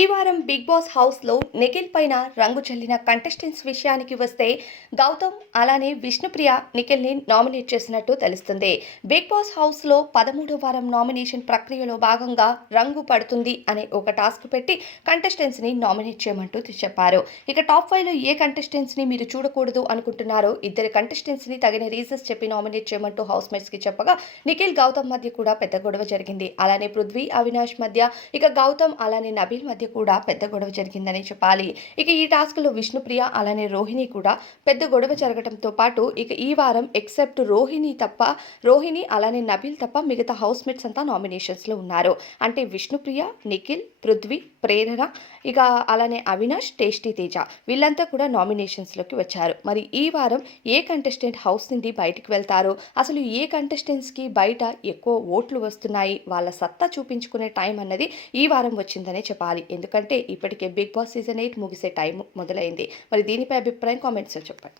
ఈ వారం big boss హౌస్లో నిఖిల్ పైన రంగు చల్లిన కంటెస్టెంట్స్ విషయానికి వస్తే గౌతమ్ అలానే విష్ణుప్రియ నిఖిల్ని నామినేట్ చేసినట్టు తెలుస్తుంది. బిగ్ బాస్ హౌస్లో 13వ వారం నామినేషన్ ప్రక్రియలో భాగంగా రంగు పడుతుంది అనే ఒక టాస్క్ పెట్టి కంటెస్టెంట్స్ని నామినేట్ చేయమంటూ చెప్పారు. ఇక టాప్ 5లో ఏ కంటెస్టెంట్స్ని మీరు చూడకూడదు అనుకుంటున్నారో ఇద్దరు కంటెస్టెంట్స్ని తగిన రీజన్స్ చెప్పి నామినేట్ చేయమంటూ హౌస్ మేట్స్కి చెప్పగా నిఖిల్ గౌతమ్ మధ్య కూడా పెద్ద గొడవ జరిగింది. అలానే పృథ్వీ అవినాష్ మధ్య, ఇక గౌతమ్ అలానే నబీల్ మధ్య కూడా పెద్ద గొడవ జరిగిందని చెప్పాలి. ఇక ఈ టాస్క్లో విష్ణుప్రియ అలానే రోహిణి కూడా పెద్ద గొడవ జరగడంతో పాటు ఇక ఈ వారం ఎక్సెప్ట్ రోహిణి అలానే నబీల్ తప్ప మిగతా హౌస్ మేట్స్ అంతా నామినేషన్స్లో ఉన్నారు. అంటే విష్ణుప్రియ, నిఖిల్, పృథ్వీ, ప్రేరణ, ఇక అలానే అవినాష్, టేస్టీ తేజ వీళ్ళంతా కూడా నామినేషన్స్లోకి వచ్చారు. మరి ఈ వారం ఏ కంటెస్టెంట్ హౌస్ నుండి బయటికి వెళ్తారు, అసలు ఏ కంటెస్టెంట్స్కి బయట ఎక్కువ ఓట్లు వస్తున్నాయి, వాళ్ళ సత్తా చూపించుకునే టైం అన్నది ఈ వారం వచ్చిందనే చెప్పాలి. ఎందుకంటే ఇప్పటికే బిగ్ బాస్ సీజన్ 8 ముగిసే టైం మొదలైంది. మరి దీనిపై అభిప్రాయం కామెంట్స్లో చెప్పండి.